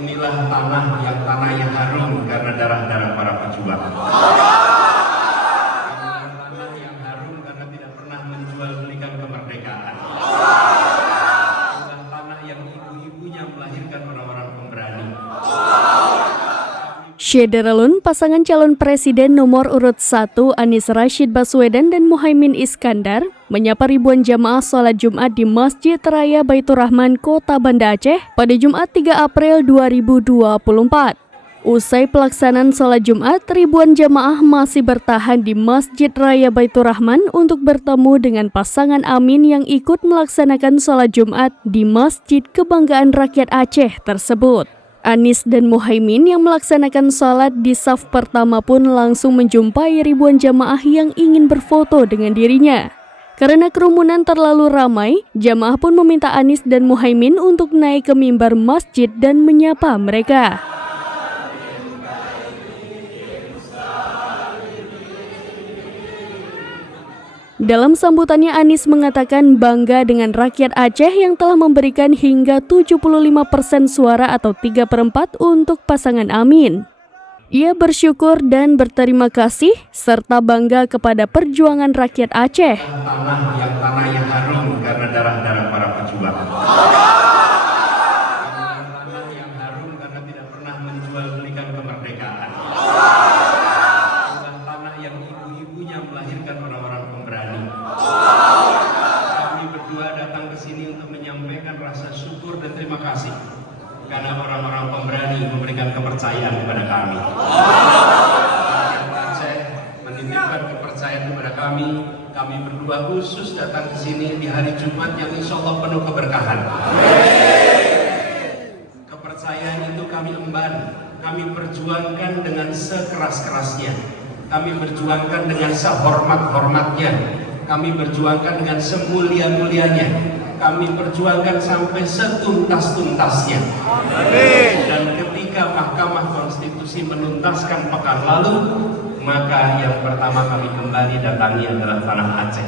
inilah tanah yang harum karena darah-darah para pejuang. Tanah yang harum karena tidak pernah menjual belikan kemerdekaan. Inilah tanah yang ibu-ibunya melahirkan orang-orang pemberani. Syederalun, pasangan calon presiden nomor urut 1 Anies Rashid Baswedan dan Muhaimin Iskandar menyapa ribuan jamaah sholat Jumat di Masjid Raya Baitur Rahman, Kota Banda Aceh pada Jumat 3 April 2024. Usai pelaksanaan sholat Jumat, ribuan jamaah masih bertahan di Masjid Raya Baitur Rahman untuk bertemu dengan pasangan Amin yang ikut melaksanakan sholat Jumat di Masjid Kebanggaan Rakyat Aceh tersebut. Anies dan Muhaimin yang melaksanakan sholat di saf pertama pun langsung menjumpai ribuan jamaah yang ingin berfoto dengan dirinya. Karena kerumunan terlalu ramai, jamaah pun meminta Anies dan Muhaimin untuk naik ke mimbar masjid dan menyapa mereka. Dalam sambutannya, Anies mengatakan bangga dengan rakyat Aceh yang telah memberikan hingga 75% suara atau 3/4 untuk pasangan Amin. Ia bersyukur dan berterima kasih serta bangga kepada perjuangan rakyat Aceh. Tanah yang harum karena darah-darah para pejuang. Tanah yang harum karena tidak pernah menjual belikan kemerdekaan. Tanah yang ibu-ibunya melahirkan orang-orang pemberani. Kami berdua datang ke sini untuk menyampaikan rasa syukur dan terima kasih karena orang-orang pemberani memberikan kepercayaan kepada kami. Aceh menitipkan kepercayaan kepada kami. Kami berdua khusus datang ke sini di hari Jumat yang insya Allah penuh keberkahan. Kepercayaan itu kami emban, kami perjuangkan dengan sekeras-kerasnya. Kami berjuangkan dengan sehormat-hormatnya. Kami berjuangkan dengan semulia-mulianya. Kami perjuangkan sampai setuntas-tuntasnya. Dan ketika Mahkamah Konstitusi menuntaskan pekan lalu, maka yang pertama kami kembali datangi adalah tanah Aceh.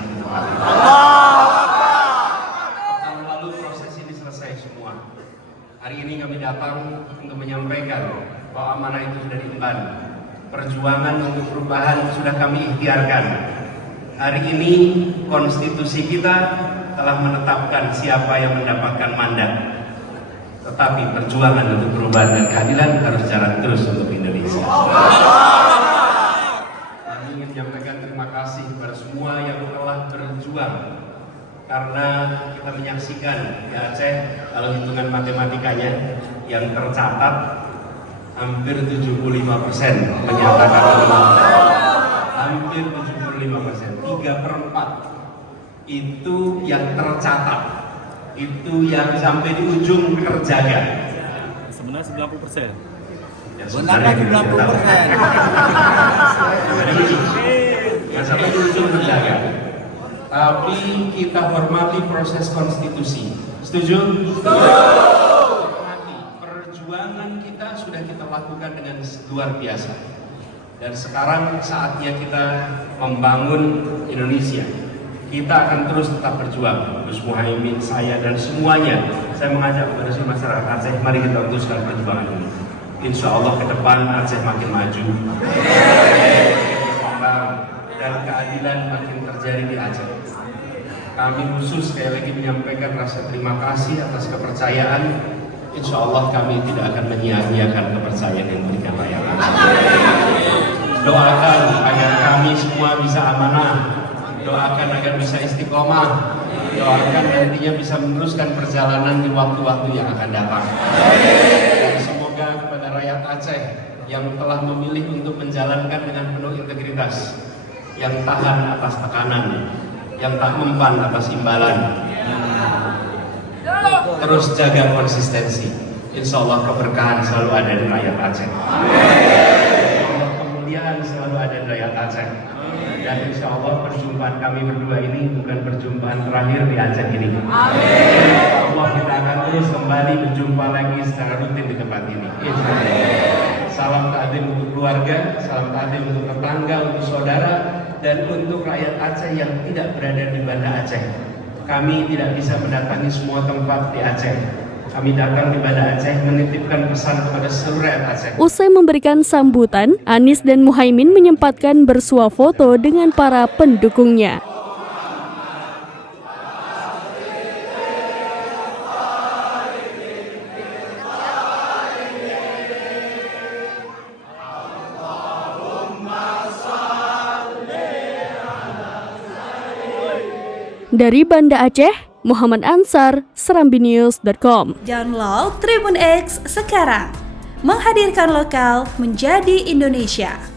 Pekan lalu proses ini selesai semua. Hari ini kami datang untuk menyampaikan bahwa amanah itu sudah diemban. Perjuangan untuk perubahan sudah kami ikhtiarkan. Hari ini konstitusi kita telah menetapkan siapa yang mendapatkan mandat. Tetapi perjuangan untuk perubahan dan keadilan harus jalan terus untuk Indonesia. Kami ingin menyampaikan terima kasih kepada semua yang telah berjuang. Karena kita menyaksikan di Aceh, kalau hitungan matematikanya yang tercatat hampir 75% menyatakan menang. Hampir 75%, 3/4 itu yang tercatat, itu yang sampai di ujung terjaga. Sebenarnya 90%. Ya, sebenarnya 90%. Yang sampai di ujung terjaga. Tapi kita hormati proses konstitusi. Setuju? Perjuangan kita sudah kita lakukan dengan luar biasa. Dan sekarang saatnya kita membangun Indonesia. Kita akan terus tetap berjuang. Gus Muhaimin, saya dan semuanya. Saya mengajak kepada seluruh masyarakat Aceh, mari kita teruskan perjuangan ini. Insya Allah ke depan Aceh makin maju, dan keadilan makin terjadi di Aceh. Kami khusus sekali lagi menyampaikan rasa terima kasih atas kepercayaan. Insya Allah kami tidak akan menyia-nyiakan kepercayaan yang diberikan rakyat Aceh. Doakan agar kami semua bisa amanah. Doakan agar bisa istiqomah. Doakan nantinya bisa meneruskan perjalanan di waktu-waktu yang akan datang. Dan semoga kepada rakyat Aceh yang telah memilih untuk menjalankan dengan penuh integritas, yang tahan atas tekanan, yang tak mempan atas imbalan, terus jaga konsistensi. Insya Allah keberkahan selalu ada di rakyat Aceh. Insya Allah kemuliaan selalu ada di rakyat Aceh. Dan insya Allah perjumpaan kami berdua ini bukan perjumpaan terakhir di Aceh ini. Insya Allah kita akan terus kembali berjumpa lagi secara rutin di tempat ini. Salam ta'zim untuk keluarga, salam ta'zim untuk tetangga, untuk saudara, dan untuk rakyat Aceh yang tidak berada di Banda Aceh. Kami tidak bisa mendatangi semua tempat di Aceh. Kami datang di Banda Aceh menitipkan pesan kepada seluruh rakyat Aceh. Usai memberikan sambutan, Anies dan Muhaimin menyempatkan bersuah foto dengan para pendukungnya. Dari Banda Aceh, Muhammad Ansar, serambinews.com. Download Tribun X sekarang, menghadirkan lokal menjadi Indonesia.